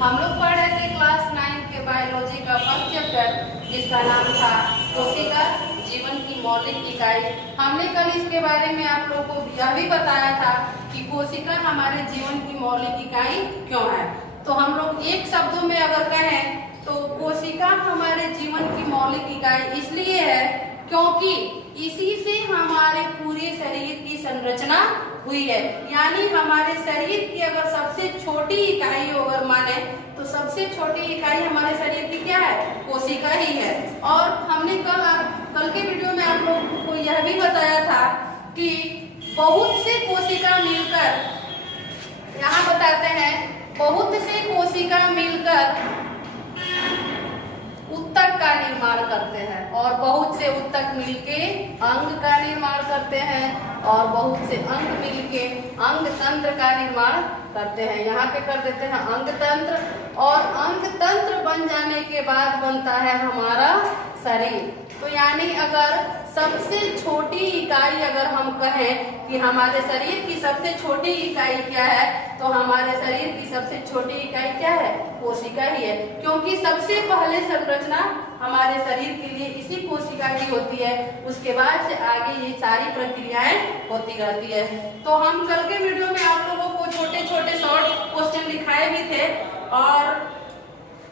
हम लोग पढ़ रहे थे क्लास 9 के बायोलॉजी का फर्स्ट चैप्टर जिसका नाम था कोशिका जीवन की मौलिक इकाई। हमने कल इसके बारे में आप लोगों को यह भी बताया था कि कोशिका हमारे जीवन की मौलिक इकाई क्यों है। तो हम लोग एक शब्दों में अगर कहें तो कोशिका हमारे जीवन की मौलिक इकाई इसलिए है क्योंकि इसी से हमारे पूरे शरीर की संरचना हुई है। यानी हमारे शरीर की अगर सबसे छोटी इकाई अगर माने तो सबसे छोटी इकाई हमारे शरीर की क्या है? कोशिका ही है। और हमने कल के वीडियो में आप लोगों को यह भी बताया था कि बहुत से कोशिका मिलकर, यहाँ बताते हैं, बहुत से कोशिका मिलकर उत्तक का निर्माण करते हैं और बहुत से उत्तक मिलके अंग का निर्माण करते हैं और बहुत से अंग मिलके अंग तंत्र का निर्माण करते हैं। यहाँ पे कर देते हैं अंग तंत्र, और अंग तंत्र बन जाने के बाद बनता है हमारा शरीर। तो यानी अगर सबसे छोटी इकाई अगर हम कहें कि हमारे शरीर की सबसे छोटी इकाई क्या है, तो हमारे शरीर की सबसे छोटी इकाई क्या है? कोशिका ही है। क्योंकि सबसे पहले संरचना हमारे शरीर के लिए इसी कोशिका की होती है, उसके बाद से आगे ये सारी प्रक्रियाएं होती रहती है। तो हम कल के वीडियो में आप लोगों को छोटे छोटे शॉर्ट क्वेश्चन लिखाए भी थे और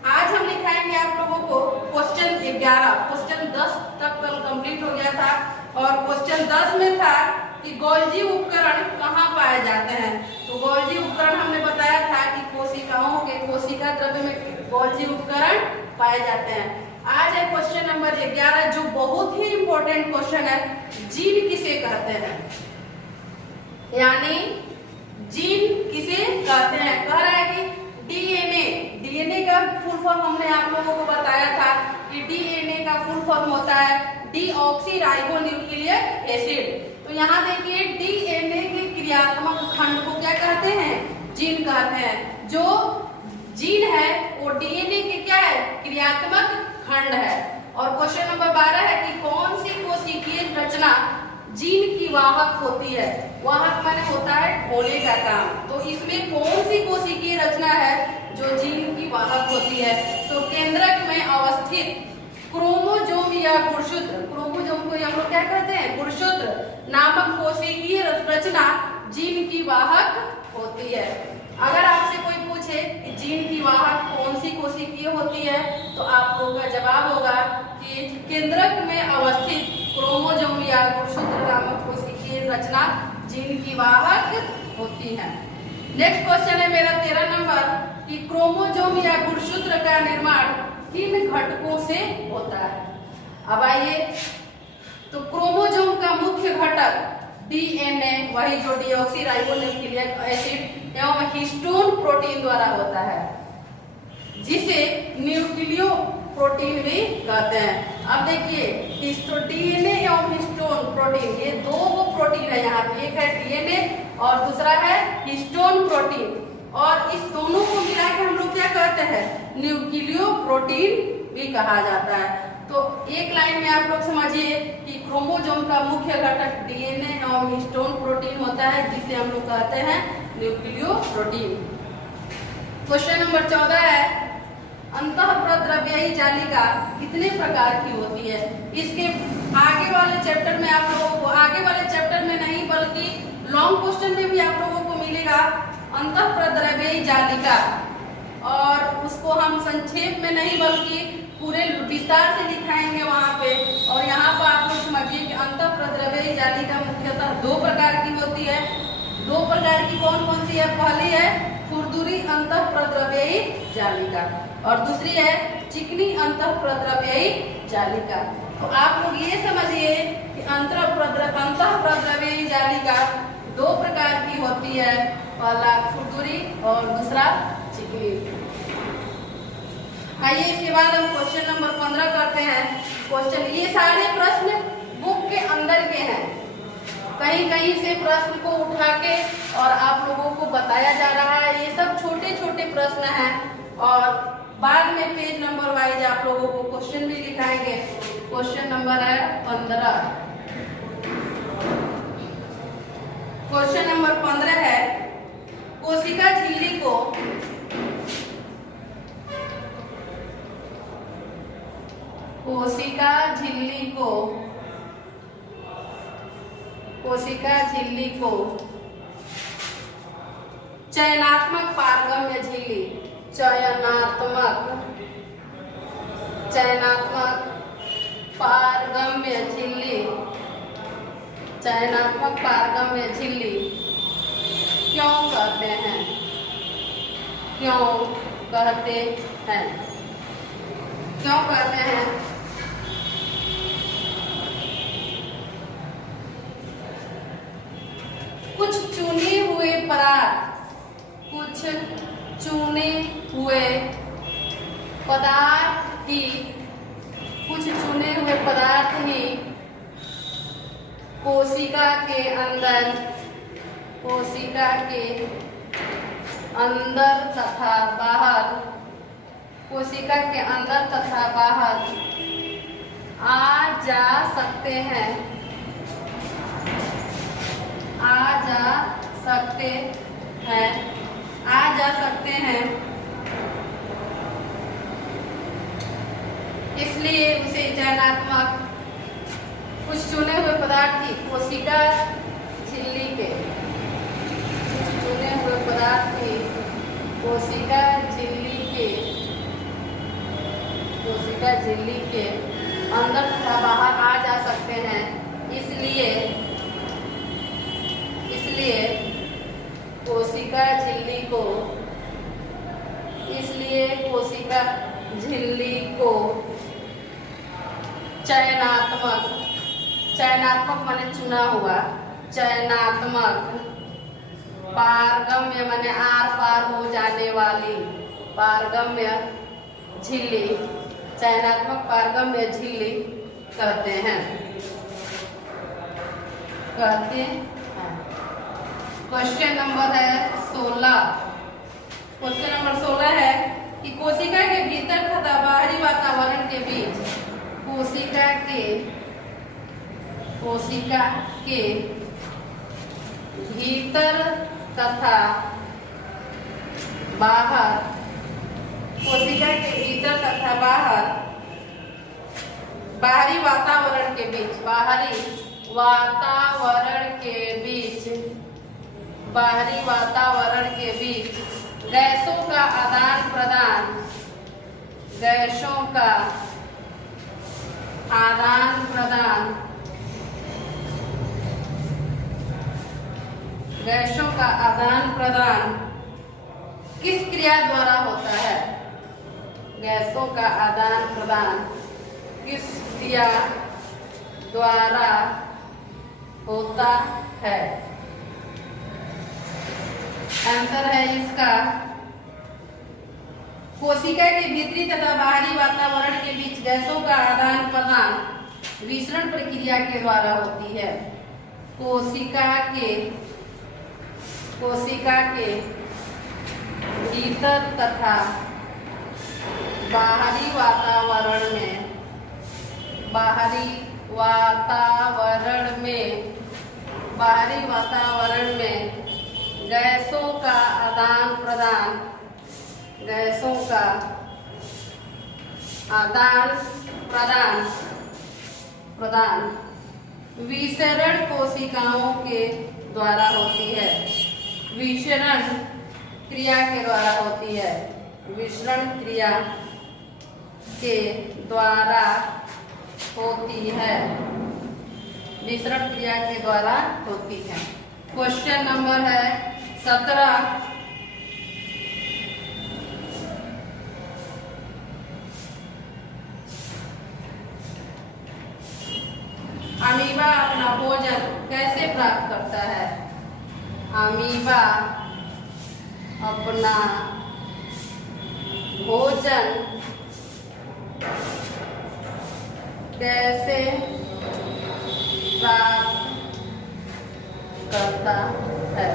आज हम लिखाएंगे आप लोगों को क्वेश्चन 11। क्वेश्चन 10 तक कल कंप्लीट हो गया था और क्वेश्चन 10 में था कि गोल्जी उपकरण कहाँ पाए जाते हैं। तो गोल्जी उपकरण हमने बताया था कि कोशिकाओं के कोशिका द्रव्य में गोल्जी उपकरण पाए जाते हैं। आज है क्वेश्चन नंबर 11 जो बहुत ही इंपॉर्टेंट क्वेश्चन है। जीन किसे कहते हैं? यानी जीन किसे कहते हैं? कह रहा है कि डीएनए का फुल फॉर्म हमने आप लोगों को बताया था कि डीएनए का फुल फॉर्म होता है डीऑक्सीराइबोन्यूक्लिक एसिड। तो यहाँ देखिए डीएनए के क्रियात्मक खंड को क्या कहते हैं? जीन कहते हैं। जो जीन है वो डीएनए के क्या है? क्रियात्मक खंड है। और क्वेश्चन नंबर 12 है कि कौन सी कोशिकीय रचना जीन की वाहक होती है? वाहक माने होता है ढोने का काम। तो इसमें कौन सी कोशिकीय रचना है जो जीन की वाहक होती है? तो केंद्रक में अवस्थित क्रोमोसोम या गुणसूत्र, क्रोमोसोम को हम लोग क्या कहते हैं? गुणसूत्र नामक कोशिकीय रचना जीन की वाहक होती है। अगर आपसे कोई पूछे कि जीन की वाहक कौन सी कोशिकीय होती है तो आप लोगों का जवाब होगा कि केंद्रक में अवस्थित क्रोमोसोम या गुणसूत्र नामक कोशिकीय रचना जीन की वाहक होती है। नेक्स्ट क्वेश्चन है मेरा 13 नंबर कि क्रोमोसोम या गुणसूत्र का निर्माण किन घटकों से होता है? अब आइए, तो क्रोमोसोम का मुख्य घटक डीएनए, वही जो डीऑक्सीराइबोन्यूक्लिक एसिड एवं हिस्टोन प्रोटीन द्वारा होता है, जिसे न्यूक्लियो प्रोटीन भी कहते हैं। अब देखिए डीएनए एवं हिस्टोन प्रोटीन, ये दो प्रोटीन है यहाँ पे, एक है डीएनए और दूसरा है हिस्टोन प्रोटीन, और इस दोनों को मिला के हम लोग क्या कहते हैं? न्यूक्लियो प्रोटीन भी कहा जाता है। तो एक लाइन में आप लोग समझिए कि क्रोमोसोम का मुख्य घटक डीएनए और हिस्टोन प्रोटीन होता है, जिसे हम लोग कहते हैं न्यूक्लियो प्रोटीन। क्वेश्चन नंबर 14 है अंतःप्रद्रव्ययी जालिका कितने प्रकार की होती है? इसके आगे वाले चैप्टर में आप लोगों को, आगे वाले चैप्टर में नहीं बल्कि लॉन्ग क्वेश्चन में भी आप लोगों को मिलेगा अंतःप्रद्रव्ययी जालिका, और उसको हम संक्षेप में नहीं बल्कि पूरे विस्तार से दिखाएंगे वहाँ पे। और यहाँ पर आप लोग समझिए कि अंतःप्रद्रव्ययी जालिका मुख्यतः 2 प्रकार की होती है। 2 प्रकार की कौन कौन सी है? पहली है खुरदुरी अंतःप्रद्रव्ययी जालिका और दूसरी है चिकनी अंतःप्रद्रव्ययी जालिका। तो आप लोग ये समझिए कि अंतःप्रद्रव्ययी जालिका 2 प्रकार की होती है, पहला खुरदुरी और दूसरा चिकनी। आइए इसके बाद हम क्वेश्चन नंबर 15 करते हैं। क्वेश्चन, ये सारे प्रश्न बुक के अंदर के हैं, कहीं कहीं से प्रश्न को उठा के और आप लोगों को बताया जा रहा है। ये सब छोटे छोटे प्रश्न हैं और बाद में पेज नंबर वाइज आप लोगों को क्वेश्चन भी लिखाएंगे। क्वेश्चन नंबर है 15। क्वेश्चन नंबर 15 है कोशिका झिल्ली को कोशिका झिल्ली को चयनात्मक पारगम्य झिल्ली, चयनात्मक पारगम्य झिल्ली क्यों कहते हैं? कुछ चुने हुए पदार्थ ही कोशिका के अंदर तथा बाहर आ जा सकते हैं, इसलिए उसे चयनात्मक कुछ चुने हुए पदार्थ की कोशिका झिल्ली के अंदर तथा बाहर आ जा सकते हैं, इसलिए कोशिका झिल्ली को चयनात्मक माने चुना हुआ, चयनात्मक पारगम्य माने आर पार हो जाने वाली, पारगम्य झिल्ली, चयनात्मक पारगम्य झिल्ली कहते हैं। क्वेश्चन नंबर 16 है कि कोशिका के भीतर तथा बाहरी वातावरण के बीच कोशिका के भीतर तथा बाहर बाहरी वातावरण के बीच गैसों का आदान प्रदान किस क्रिया द्वारा होता है? गैसों का आदान प्रदान किस क्रिया द्वारा होता है? आंसर है इसका कोशिका के भीतरी तथा बाहरी वातावरण के बीच गैसों का आदान प्रदान विसरण प्रक्रिया के द्वारा होती है। कोशिका के भीतर तथा बाहरी वातावरण में गैसों का आदान प्रदान विसरण कोशिकाओं के द्वारा होती है। विसरण क्रिया के द्वारा होती है। विसरण क्रिया के द्वारा होती है। क्वेश्चन नंबर है 17। अमीबा अपना भोजन कैसे प्राप्त करता है? अमीबा अपना भोजन कैसे प्राप्त करता है?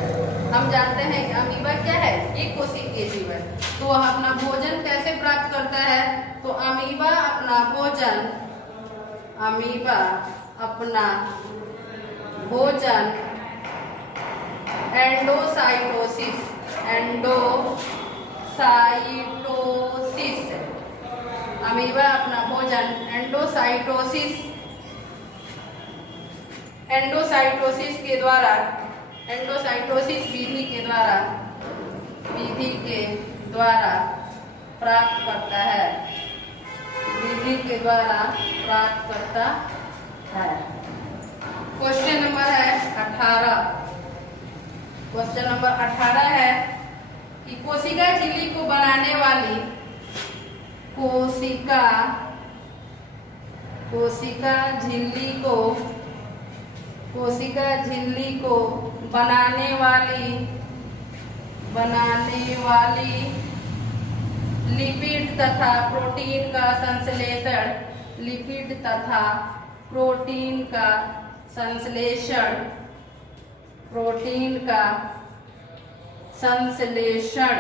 हम जानते हैं कि अमीबा क्या है? एक कोशिकीय जीव है। तो वह अपना भोजन कैसे प्राप्त करता है? तो अमीबा अपना भोजन अमीबा अपना भोजन एंडोसाइटोसिस विधि के द्वारा प्राप्त करता है। क्वेश्चन नंबर 18 है कि कोशिका झिल्ली को बनाने वाली कोशिका झिल्ली को बनाने वाली लिपिड तथा प्रोटीन का संश्लेषण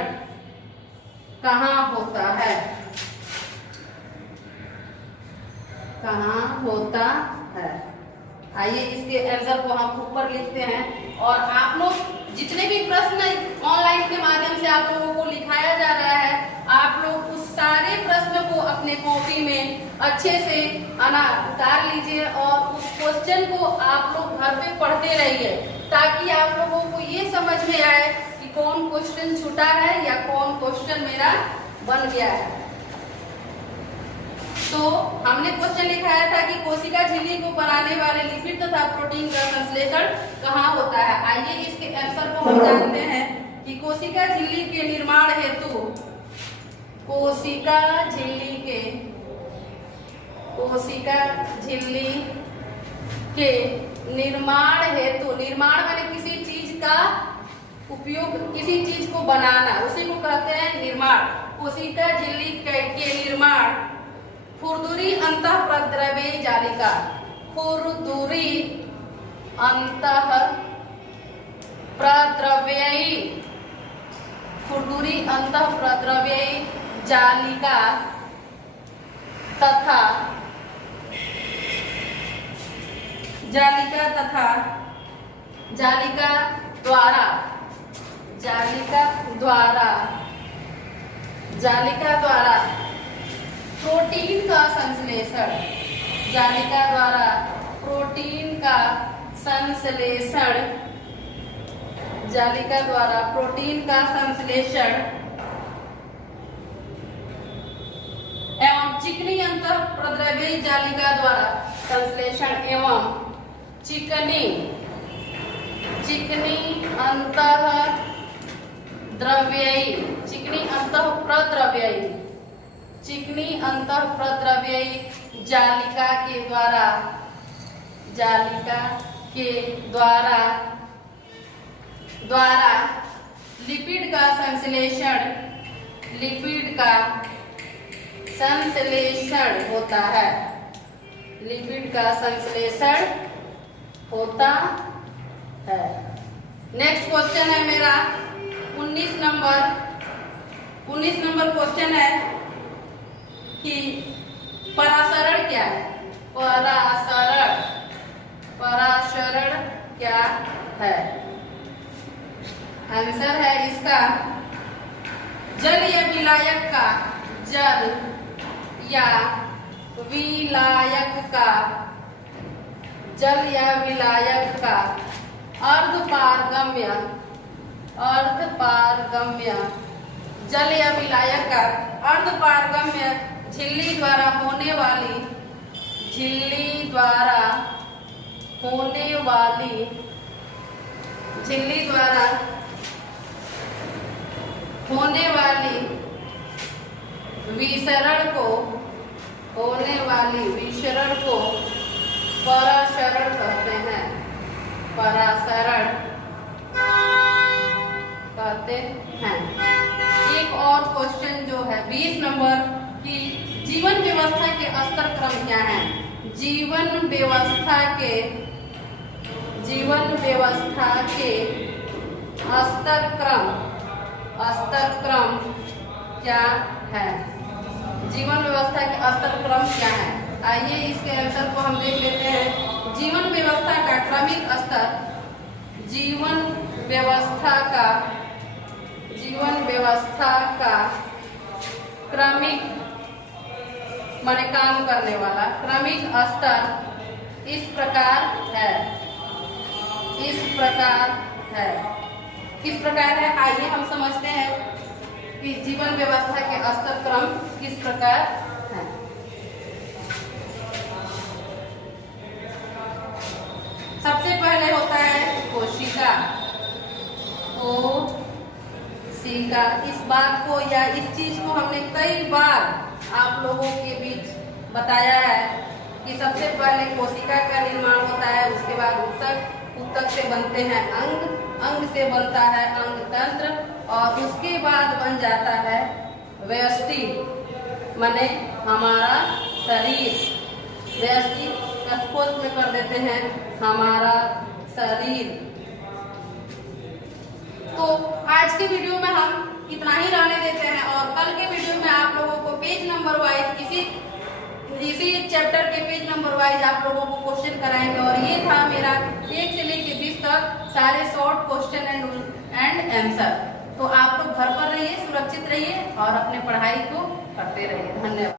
कहाँ होता है? आइए इसके आंसर को हम ऊपर लिखते हैं। और आप लोग जितने भी प्रश्न ऑनलाइन के माध्यम से आप लोगों को लिखाया जा रहा है, आप लोग उस सारे प्रश्न को अपने कॉपी में अच्छे से उतार लीजिए और उस क्वेश्चन को आप लोग घर पे पढ़ते रहिए, ताकि आप लोगों को ये समझ में आए कि कौन क्वेश्चन छूटा है या कौन क्वेश्चन मेरा बन गया है। तो हमने क्वेश्चन लिखाया था कि कोशिका झिल्ली को बनाने वाले लिपिड तथा प्रोटीन का संश्लेषण कहाँ होता है। आइए इसके आंसर को हम जानते हैं कि कोशिका झिल्ली के निर्माण हेतु निर्माण माने किसी चीज का उपयोग, किसी चीज को बनाना, उसी को कहते हैं निर्माण। कोशिका झिल्ली के निर्माण खुरदुरी अंतःप्रद्रव्ययी जालिका तथा जालिका द्वारा प्रोटीन का संश्लेषण, एवं चिकनी अंतःप्रद्रव्ययी जालिका द्वारा संश्लेषण एवं चिकनी अंतःप्रद्रव्ययी जालिका के द्वारा लिपिड का संश्लेषण होता है। नेक्स्ट क्वेश्चन है मेरा 19 नंबर क्वेश्चन है कि परासरण क्या है? परासरण क्या है? आंसर है इसका जल या विलायक का अर्धपारगम्य झिल्ली द्वारा होने वाली विसरण को परासरण कहते हैं। एक और क्वेश्चन जो है 20 नंबर की जीवन व्यवस्था के स्तर क्रम क्या है? जीवन व्यवस्था के स्तर क्रम क्या है? जीवन व्यवस्था के स्तर क्रम क्या है? आइए इसके आंसर को हम देख लेते हैं। जीवन व्यवस्था का क्रमिक स्तर क्रमिक माने काम करने वाला क्रमिक स्तर इस प्रकार है। इस प्रकार है। किस प्रकार है, आइए हम समझते हैं कि जीवन व्यवस्था के स्तर क्रम किस प्रकार है। सबसे पहले होता है कोशिका। कोशिका, इस बात को या इस चीज को हमने कई बार आप लोगों के बीच बताया है कि सबसे पहले कोशिका का निर्माण होता है, उसके बाद ऊतक से बनते हैं अंग, अंग से बनता है अंग तंत्र, और उसके बाद बन जाता है व्यष्टि, माने हमारा शरीर। व्यष्टि स्पोर्ट में कर देते हैं हमारा शरीर। तो आज के वीडियो में हम इतना ही रहने देते हैं, और कल के वीडियो में आप लोगों को पेज नंबर वाइज इसी चैप्टर के पेज नंबर वाइज आप लोगों को क्वेश्चन कराएंगे। और ये था मेरा 1 से लेकर 20 तक सारे शॉर्ट क्वेश्चन एंड आंसर। तो आप लोग घर पर रहिए, सुरक्षित रहिए और अपने पढ़ाई को करते रहिए। धन्यवाद।